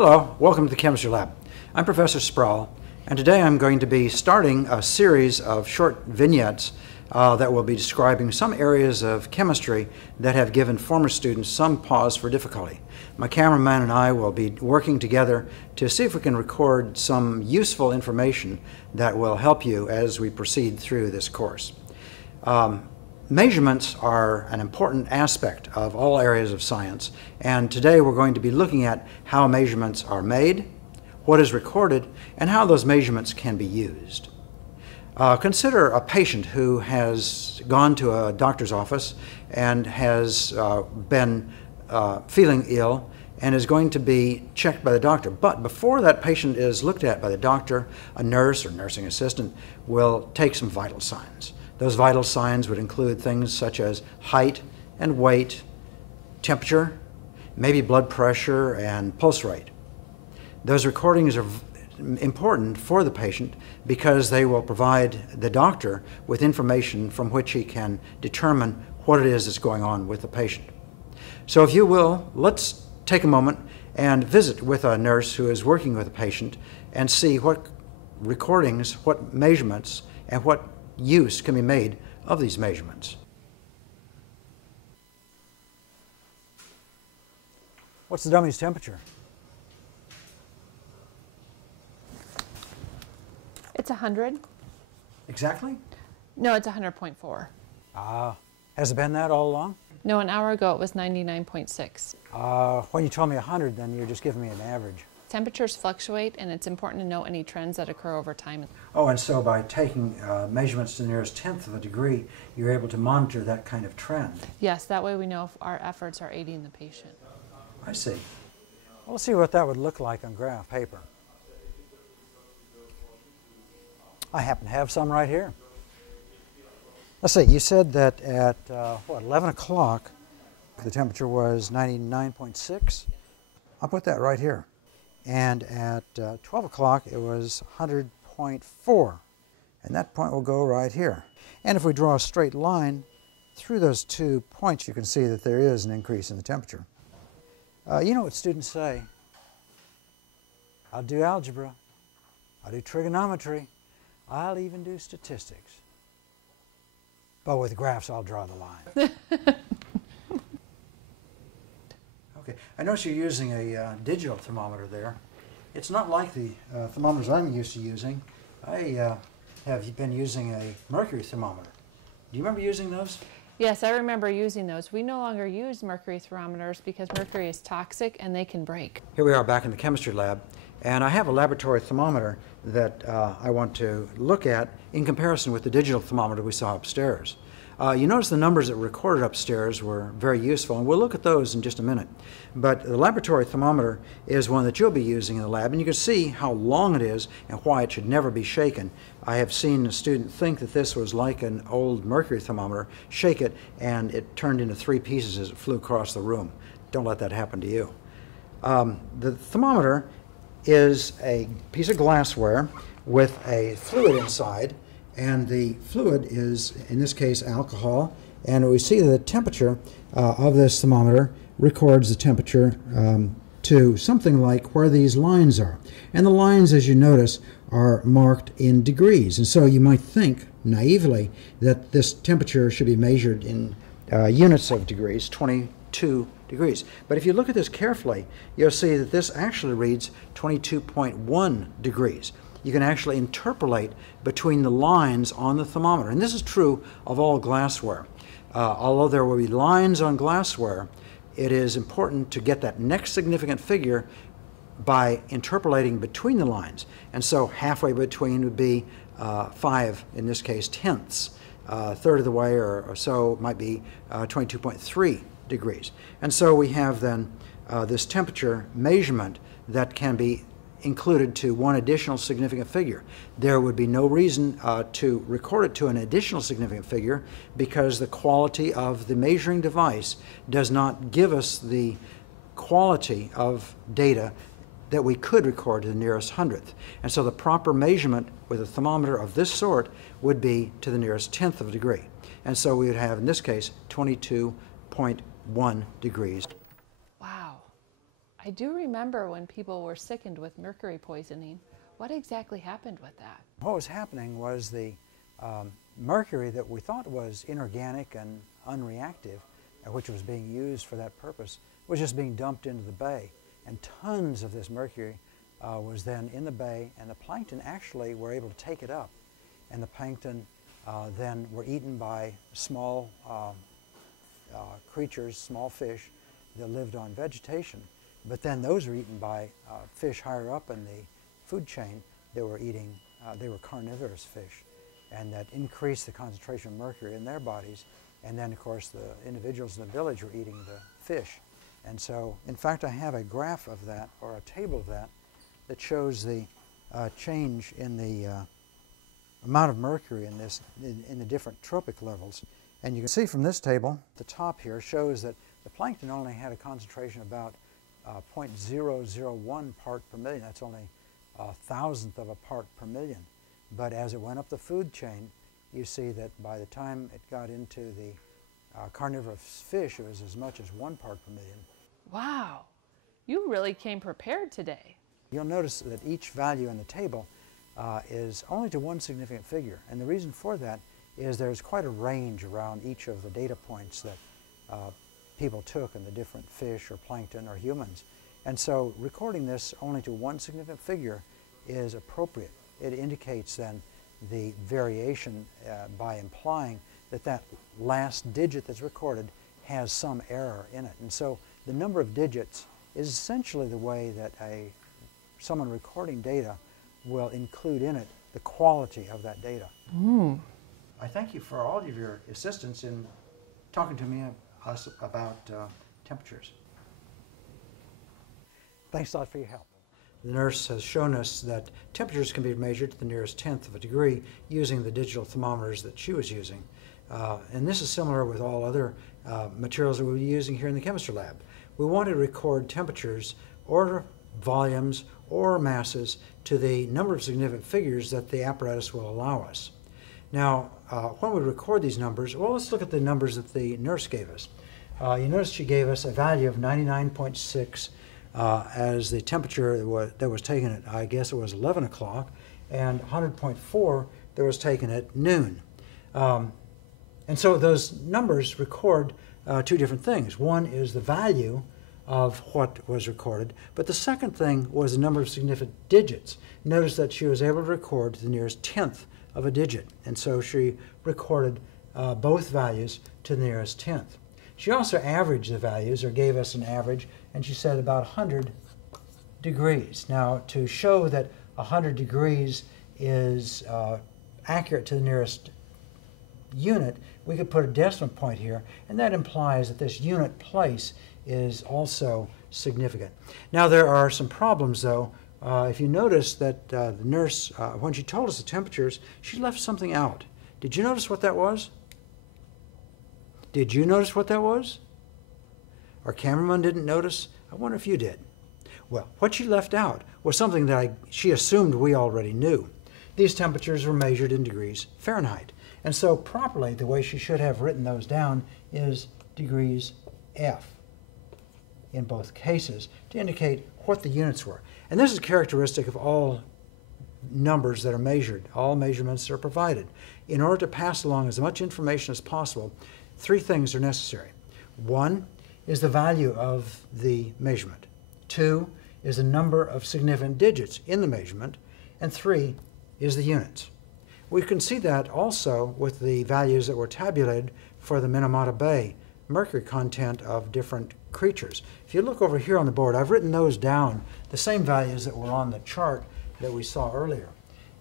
Hello, welcome to the Chemistry Lab. I'm Professor Sproul, and today I'm going to be starting a series of short vignettes that will be describing some areas of chemistry that have given former students some pause for difficulty. My cameraman and I will be working together to see if we can record some useful information that will help you as we proceed through this course. Measurements are an important aspect of all areas of science, and today we're going to be looking at how measurements are made, what is recorded, and how those measurements can be used. Consider a patient who has gone to a doctor's office and has been feeling ill and is going to be checked by the doctor. But before that patient is looked at by the doctor, a nurse or nursing assistant will take some vital signs. Those vital signs would include things such as height and weight, temperature, maybe blood pressure and pulse rate. Those recordings are important for the patient because they will provide the doctor with information from which he can determine what it is that's going on with the patient. So if you will, let's take a moment and visit with a nurse who is working with a patient and see what recordings, what measurements, and what use can be made of these measurements. What's the dummy's temperature? It's 100. Exactly? No, it's 100.4. Has it been that all along? No, an hour ago it was 99.6. When you told me 100, then you're just giving me an average. Temperatures fluctuate, and it's important to know any trends that occur over time. Oh, and so by taking measurements to the nearest tenth of a degree, you're able to monitor that kind of trend. Yes, that way we know if our efforts are aiding the patient. I see. We'll see what that would look like on graph paper. I happen to have some right here. Let's see, you said that at 11 o'clock, the temperature was 99.6. I'll put that right here. And at 12 o'clock, it was 100.4. And that point will go right here. And if we draw a straight line through those 2 points, you can see that there is an increase in the temperature. You know what students say? I'll do algebra. I'll do trigonometry. I'll even do statistics. But with graphs, I'll draw the line. Okay, I notice you're using a digital thermometer there. It's not like the thermometers I'm used to using. I have been using a mercury thermometer. Do you remember using those? Yes, I remember using those. We no longer use mercury thermometers because mercury is toxic and they can break. Here we are back in the chemistry lab, and I have a laboratory thermometer that I want to look at in comparison with the digital thermometer we saw upstairs. You notice the numbers that were recorded upstairs were very useful, and we'll look at those in just a minute. But the laboratory thermometer is one that you'll be using in the lab, and you can see how long it is and why it should never be shaken. I have seen a student think that this was like an old mercury thermometer, shake it, and it turned into 3 pieces as it flew across the room. Don't let that happen to you. The thermometer is a piece of glassware with a fluid inside, and the fluid is, in this case, alcohol, and we see that the temperature of this thermometer records the temperature to something like where these lines are. And the lines, as you notice, are marked in degrees, and so you might think, naively, that this temperature should be measured in units of degrees, 22 degrees. But if you look at this carefully, you'll see that this actually reads 22.1 degrees. You can actually interpolate between the lines on the thermometer. And this is true of all glassware. Although there will be lines on glassware, it is important to get that next significant figure by interpolating between the lines. And so halfway between would be 5, in this case, tenths. A third of the way or so might be 22.3 degrees. And so we have then this temperature measurement that can be included to one additional significant figure. There would be no reason to record it to an additional significant figure because the quality of the measuring device does not give us the quality of data that we could record to the nearest hundredth. And so the proper measurement with a thermometer of this sort would be to the nearest tenth of a degree. And so we would have, in this case, 22.1 degrees. Wow. I I do remember when people were sickened with mercury poisoning. What exactly happened with that? What was happening was the mercury that we thought was inorganic and unreactive, which was being used for that purpose, was just being dumped into the bay. And tons of this mercury was then in the bay, and the plankton actually were able to take it up. And the plankton then were eaten by small creatures, small fish that lived on vegetation. But then those were eaten by fish higher up in the food chain that were eating, they were carnivorous fish, and that increased the concentration of mercury in their bodies. And then, of course, the individuals in the village were eating the fish. And so, in fact, I have a graph of that, or a table of that, that shows the change in the amount of mercury in this, in the different trophic levels. And you can see from this table, the top here shows that the plankton only had a concentration about 0.001 part per million. That's only a thousandth of a part per million. But as it went up the food chain, you see that by the time it got into the carnivorous fish, it was as much as 1 part per million. Wow, you really came prepared today. You'll notice that each value in the table is only to one significant figure. And the reason for that is there's quite a range around each of the data points that people took in the different fish or plankton or humans. And so recording this only to one significant figure is appropriate. It indicates then the variation by implying that that last digit that's recorded has some error in it. And so the number of digits is essentially the way that someone recording data will include in it the quality of that data. I thank you for all of your assistance in talking to me about temperatures. Thanks a lot for your help. The nurse has shown us that temperatures can be measured to the nearest tenth of a degree using the digital thermometers that she was using. And this is similar with all other materials that we'll be using here in the chemistry lab. We want to record temperatures or volumes or masses to the number of significant figures that the apparatus will allow us. Now, when we record these numbers, well, let's look at the numbers that the nurse gave us. You notice she gave us a value of 99.6 as the temperature that was taken at, I guess it was 11 o'clock, and 100.4 that was taken at noon. And so those numbers record two different things. One is the value of what was recorded, but the second thing was the number of significant digits. Notice that she was able to record to the nearest tenth of a digit, and so she recorded both values to the nearest tenth. She also averaged the values, or gave us an average, and she said about 100 degrees. Now, to show that 100 degrees is accurate to the nearest unit, we could put a decimal point here, and that implies that this unit place is also significant. Now, there are some problems, though. If you notice that the nurse, when she told us the temperatures, she left something out. Did you notice what that was? Did you notice what that was? Our cameraman didn't notice? I wonder if you did. Well, what she left out was something that she assumed we already knew. These temperatures were measured in degrees Fahrenheit. And so properly, the way she should have written those down is degrees F in both cases to indicate what the units were. And this is characteristic of all numbers that are measured. All measurements are provided. In order to pass along as much information as possible, three things are necessary. One is the value of the measurement. Two is the number of significant digits in the measurement. And three is the units. We can see that also with the values that were tabulated for the Minamata Bay mercury content of different creatures. If you look over here on the board, I've written those down, the same values that were on the chart that we saw earlier.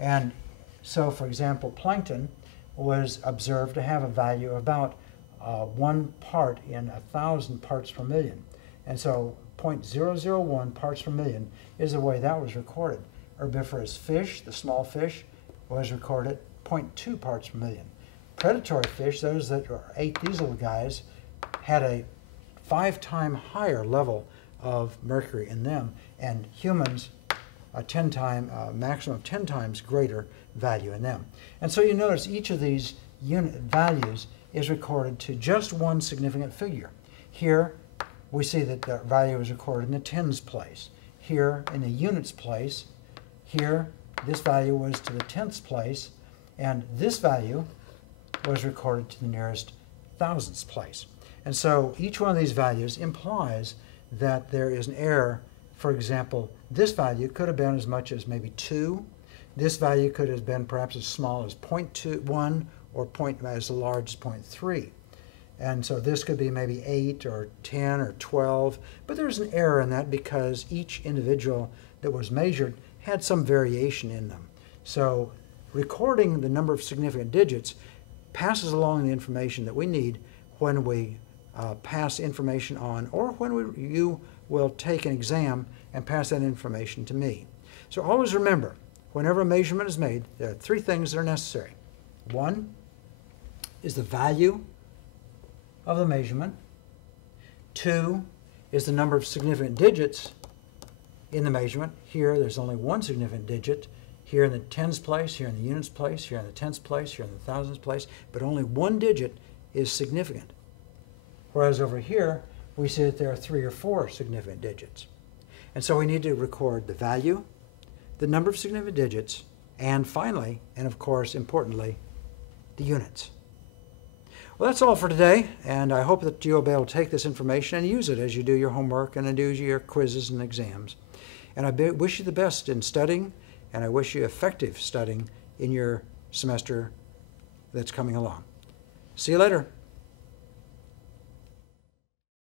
And so, for example, plankton was observed to have a value of about 1 part in 1,000 parts per million. And so 0.001 parts per million is the way that was recorded. Herbivorous fish, the small fish, was recorded 0.2 parts per million. Predatory fish, those that ate these little guys, had a 5-time higher level of mercury in them, and humans a maximum of 10 times greater value in them. And so you notice each of these unit values is recorded to just one significant figure. Here we see that the value is recorded in the tens place. Here in the units place, here this value was to the tenths place, and this value was recorded to the nearest thousandths place. And so each one of these values implies that there is an error. For example, this value could have been as much as maybe 2. This value could have been perhaps as small as 0.21 or as large as 0.3. And so this could be maybe 8 or 10 or 12. But there's an error in that because each individual that was measured had some variation in them. So recording the number of significant digits passes along the information that we need when we pass information on, or when you will take an exam and pass that information to me. So always remember, whenever a measurement is made, there are 3 things that are necessary. 1 is the value of the measurement. 2 is the number of significant digits in the measurement. Here there's only 1 significant digit. Here in the tens place, here in the units place, here in the tenths place, here in the thousands place, but only 1 digit is significant. Whereas over here, we see that there are 3 or 4 significant digits. And so we need to record the value, the number of significant digits, and finally, and of course importantly, the units. Well, that's all for today, and I hope that you'll be able to take this information and use it as you do your homework and do your quizzes and exams. And I wish you the best in studying, and I wish you effective studying in your semester that's coming along. See you later.